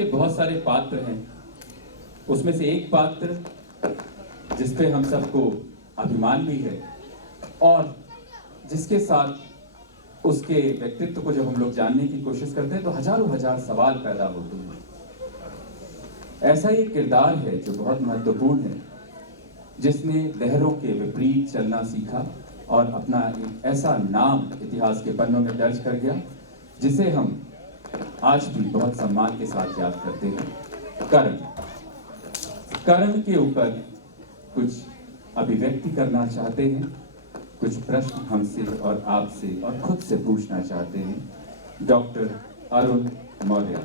के बहुत सारे पात्र हैं, उसमें से एक पात्र जिस पे हम सबको अभिमान भी है और जिसके साथ उसके व्यक्तित्व को जब हम लोग जानने की कोशिश करते हैं तो हजारों हजार सवाल पैदा होते हैं। ऐसा एक किरदार है जो बहुत महत्वपूर्ण है, जिसने लहरों के विपरीत चलना सीखा और अपना एक ऐसा नाम इतिहास के पन्नों में दर्ज कर गया जिसे हम आज भी बहुत सम्मान के साथ याद करते हैं। कर्ण। कर्ण के ऊपर कुछ अभिव्यक्ति करना चाहते हैं, कुछ प्रश्न हमसे और आपसे और खुद से पूछना चाहते हैं डॉक्टर अरुण मौर्य।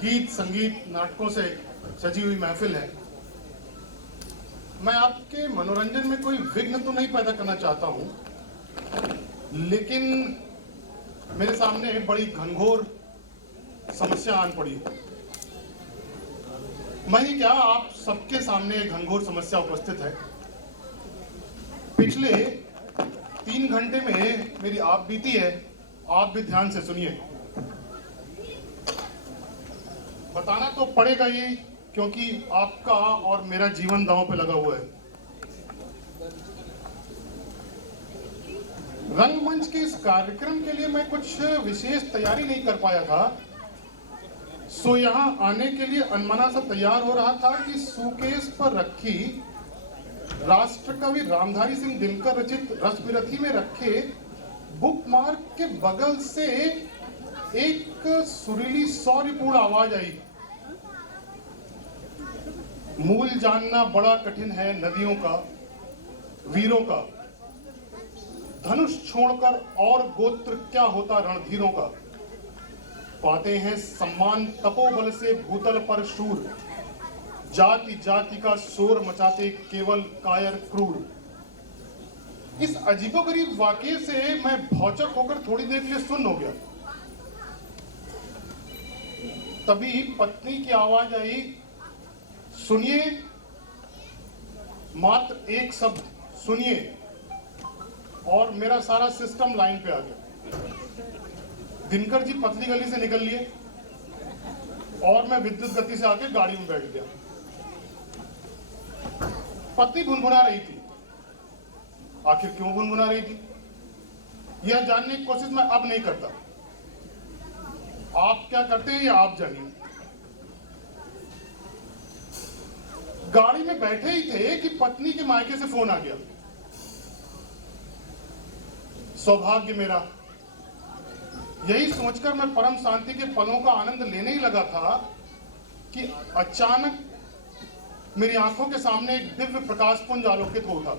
गीत संगीत नाटकों से सजी हुई महफिल है। मैं आपके मनोरंजन में कोई विघ्न तो नहीं पैदा करना चाहता हूं, लेकिन मेरे सामने बड़ी घनघोर समस्या आन पड़ी है। मैं ही क्या, आप सबके सामने एक घनघोर समस्या उपस्थित है। पिछले 3 घंटे में मेरी आप बीती है, आप भी ध्यान से सुनिए। बताना तो पड़ेगा ही, क्योंकि आपका और मेरा जीवन दांव पे लगा हुआ है। रंगमंच के इस कार्यक्रम के लिए मैं कुछ विशेष तैयारी नहीं कर पाया था, सो यहां आने के लिए अनमना सा तैयार हो रहा था कि सूकेस पर रखी राष्ट्रकवि रामधारी सिंह दिनकर रचित रसविरथी में रखे बुकमार्क के बगल से एक सुरीली सौर्यपूर्ण आवाज आई। मूल जानना बड़ा कठिन है नदियों का, वीरों का, धनुष छोड़कर और गोत्र क्या होता रणधीरों का। पाते हैं सम्मान तपोबल से भूतल पर शूर, जाति जाति का शोर मचाते केवल कायर क्रूर। इस अजीबोगरीब वाक्य से मैं भौचक होकर थोड़ी देर के लिए सुन्न हो गया। तभी पत्नी की आवाज आई, सुनिए, मात्र एक शब्द सुनिए, और मेरा सारा सिस्टम लाइन पे आ गया। दिनकर जी पतली गली से निकल लिए और मैं विद्युत गति से आके गाड़ी में बैठ गया। पत्नी गुनगुना रही थी। आखिर क्यों गुनगुना रही थी, यह जानने की कोशिश मैं अब नहीं करता। आप क्या करते हैं ये आप जानिए। गाड़ी में बैठे ही थे कि पत्नी के मायके से फोन आ गया। सौभाग्य मेरा, यही सोचकर मैं परम शांति के पलों का आनंद लेने ही लगा था कि अचानक मेरी आंखों के सामने एक दिव्य प्रकाश पुंज आलोकित हो उठा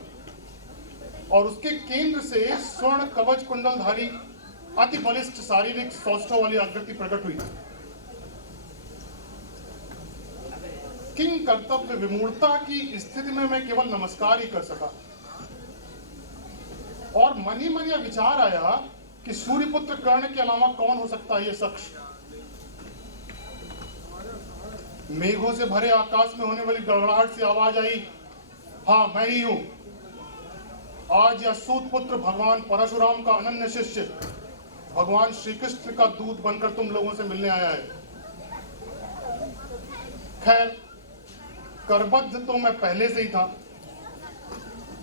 और उसके केंद्र से स्वर्ण कवच कुंडलधारी अति बलिष्ठ शारीरिक सौष्ठव वाली आकृति प्रकट हुई। किंग कर्तव्य विमूढ़ता की स्थिति में मैं केवल नमस्कार ही कर सका और मन ही मन यह विचार आया कि सूर्यपुत्र कर्ण के अलावा कौन हो सकता है ये शख्स। मेघों से भरे आकाश में होने वाली गड़गड़ाहट से आवाज आई, हाँ मैं ही हूं। आज यह सूत पुत्र भगवान परशुराम का अनन्य शिष्य भगवान श्री कृष्ण का दूत बनकर तुम लोगों से मिलने आया है। खैर, करबद्ध तो मैं पहले से ही था।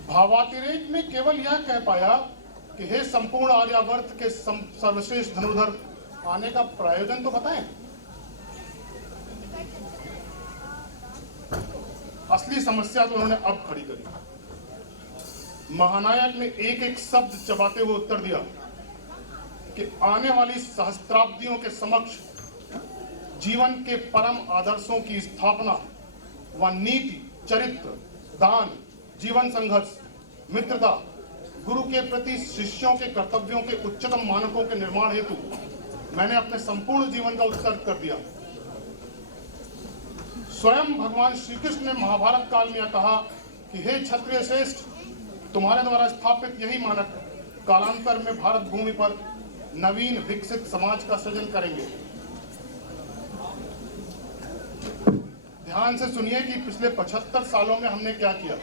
भावातिरेक में केवल यह कह पाया कि हे संपूर्ण आर्यावर्त के सर्वश्रेष्ठ धनुर्धर, आने का प्रयोजन तो बताएं। असली समस्या तो उन्होंने अब खड़ी करी। महानायक ने एक एक शब्द चबाते हुए उत्तर दिया कि आने वाली सहस्त्राब्दियों के समक्ष जीवन के परम आदर्शों की स्थापना व नीति, चरित्र, दान, जीवन संघर्ष, मित्रता, गुरु के प्रति शिष्यों के कर्तव्यों के उच्चतम मानकों के निर्माण हेतु मैंने अपने संपूर्ण जीवन का उत्सर्ग कर दिया। स्वयं भगवान श्री कृष्ण ने महाभारत काल में कहा कि हे क्षत्रिय श्रेष्ठ, तुम्हारे द्वारा स्थापित यही मानक कालांतर में भारत भूमि पर नवीन विकसित समाज का सृजन करेंगे। ध्यान से सुनिए कि पिछले 75 सालों में हमने क्या किया।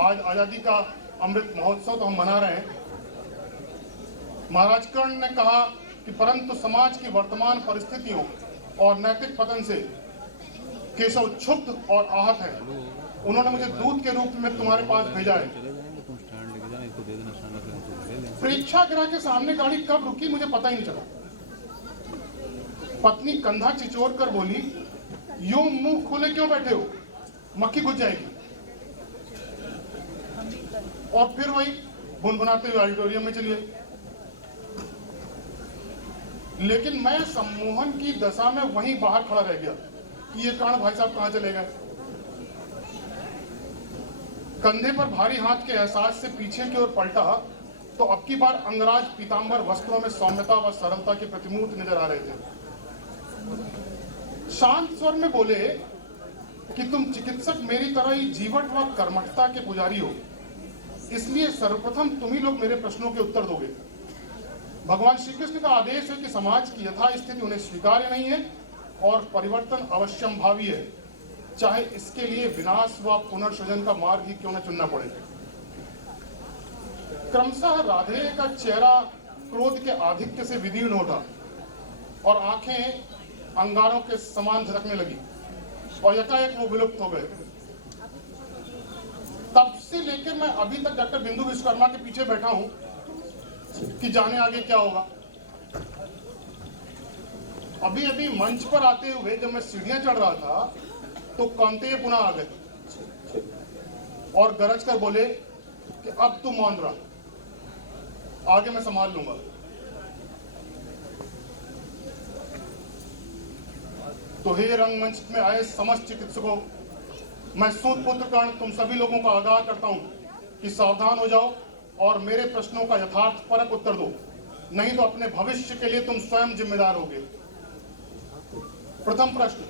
आज आजादी का अमृत महोत्सव तो हम मना रहे हैं। महाराज कर्ण ने कहा कि परंतु समाज की वर्तमान परिस्थितियों और नैतिक पतन से केशव क्षुब्ध और आहत है। उन्होंने मुझे दूत के रूप में तुम्हारे पास भेजा है। प्रेक्षागृह के सामने गाड़ी कब रुकी मुझे पता ही नहीं चला। पत्नी कंधा चिचोर कर बोली, यूं मुंह खोले क्यों बैठे हो, मक्खी घुस जाएगी। और फिर वही भुनभुनाते हुए ऑडिटोरियम में चली गई। लेकिन मैं सम्मोहन की दशा में वहीं बाहर खड़ा रह गया कि ये कर्ण भाई साहब कहां चले गए। कंधे पर भारी हाथ के एहसास से पीछे की ओर पलटा तो अब की बार अंगराज पीतांबर वस्त्रों में सौम्यता व सरलता के प्रतिमूर्ति नजर आ रहे थे। शांत स्वर में बोले कि तुम चिकित्सक मेरी तरह ही जीवट व कर्मठता के पुजारी हो, इसलिए सर्वप्रथम तुम ही लोग मेरे प्रश्नों के उत्तर दोगे। भगवान श्री कृष्ण का आदेश है कि समाज की यथा स्थिति उन्हें स्वीकार्य नहीं है और परिवर्तन अवश्यंभावी है, चाहे इसके लिए विनाश व पुनर्सृजन का मार्ग ही क्यों न चुनना पड़े। क्रमशः राधे का चेहरा क्रोध के आधिक्य से विदीर्ण उठा और आंखें अंगारों के समान झलकने लगी और यकाएक वो विलुप्त हो गए। तब से लेकर मैं अभी तक डॉक्टर बिंदु विश्वकर्मा के पीछे बैठा हूं कि जाने आगे क्या होगा। अभी अभी मंच पर आते हुए जब मैं सीढ़ियां चढ़ रहा था तो कांतेय पुनः आ गए और गरज कर बोले कि अब तू मौन रहा, आगे मैं संभाल लूंगा। तो हे रंगमंच में आए समस्त चिकित्सकों, मैं सूत पुत्र कर्ण तुम सभी लोगों को आगाह करता हूं कि सावधान हो जाओ और मेरे प्रश्नों का यथार्थ परक उत्तर दो, नहीं तो अपने भविष्य के लिए तुम स्वयं जिम्मेदार होगे। प्रथम प्रश्न,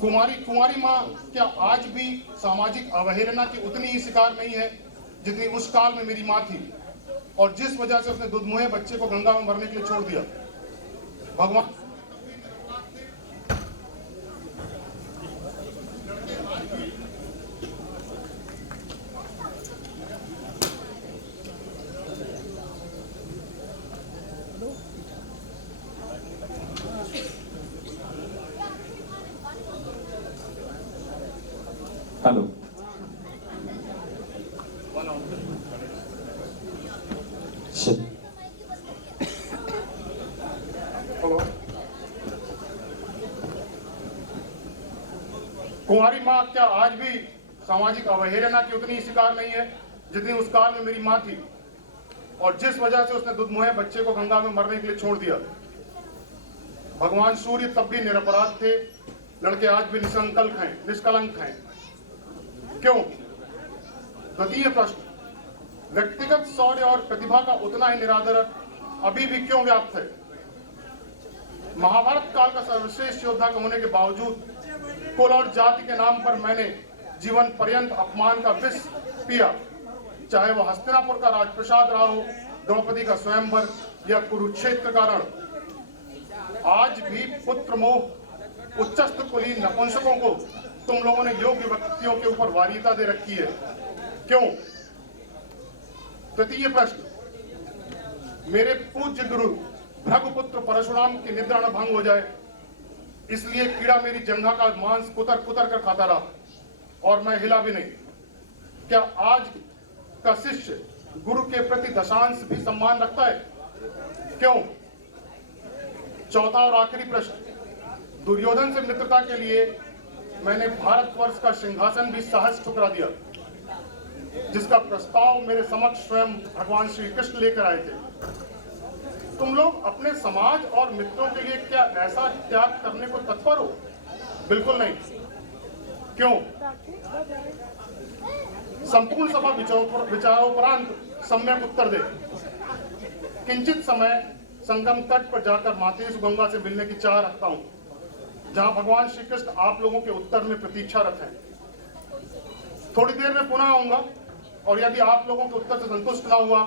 कुमारी माँ क्या आज भी सामाजिक अवहेलना की उतनी ही शिकार नहीं है जितनी उस काल में मेरी माँ थी और जिस वजह से उसने दुधमुहे बच्चे को गंगा में मरने के लिए छोड़ दिया। भगवान हेलो, कुंवारी माँ क्या आज भी सामाजिक अवहेलना की उतनी शिकार नहीं है जितनी उस काल में मेरी माँ थी और जिस वजह से उसने दुधमुहे बच्चे को गंगा में मरने के लिए छोड़ दिया। भगवान सूर्य तब भी निरपराध थे, लड़के आज भी निष्कलंक हैं। क्यों? द्वितीय प्रश्न, व्यक्तिगत शौर्य और प्रतिभा का उतना ही निरादर अभी भी क्यों व्याप्त है? महाभारत काल का सर्वश्रेष्ठ योद्धा होने के बावजूद कुल और जाति के नाम पर मैंने जीवन पर्यंत अपमान का विष पिया, चाहे वह हस्तिनापुर का राजप्रसाद रहा हो, द्रौपदी का स्वयंवर या कुरुक्षेत्र का रण। आज भी पुत्र मोह उच्चस्थ कुलीन नपुंसकों को तुम लोगों ने योग्य व्यक्तियों के ऊपर वरीयता दे रखी है। क्यों? तृतीय प्रश्न, मेरे पूज्य गुरु भृगुपुत्र परशुराम की निद्रा न भंग हो जाए, इसलिए कीड़ा मेरी जंघा का मांस कुतर कुतर कर खाता रहा और मैं हिला भी नहीं। क्या आज का शिष्य गुरु के प्रति दशांश भी सम्मान रखता है? क्यों? चौथा और आखिरी प्रश्न, दुर्योधन से मित्रता के लिए मैंने भारतवर्ष का सिंहासन भी सहज ठुकरा दिया, जिसका प्रस्ताव मेरे समक्ष स्वयं भगवान श्री कृष्ण लेकर आए थे। तुम लोग अपने समाज और मित्रों के लिए क्या ऐसा त्याग करने को तत्पर हो? बिल्कुल नहीं। क्यों? संपूर्ण सभा विचारोपरांत सम्यक उत्तर दे। किंचित समय संगम तट पर जाकर मातेश गंगा से मिलने की चाह रखता हूं, जहां भगवान श्री कृष्ण आप लोगों के उत्तर में प्रतीक्षारत हैं। थोड़ी देर में पुनः आऊंगा और यदि आप लोगों के उत्तर से संतुष्ट ना हुआ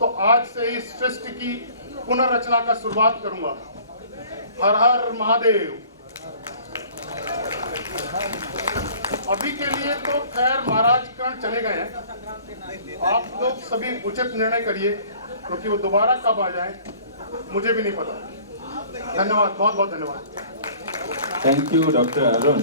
तो आज से इस सृष्टि की पुनर्रचना का शुरुआत करूंगा। हर हर महादेव। अभी के लिए तो खैर महाराज कर्ण चले गए हैं। आप लोग सभी उचित निर्णय करिए, क्योंकि वो दोबारा कब आ जाए मुझे भी नहीं पता। धन्यवाद, बहुत बहुत धन्यवाद। Thank you doctor Arun.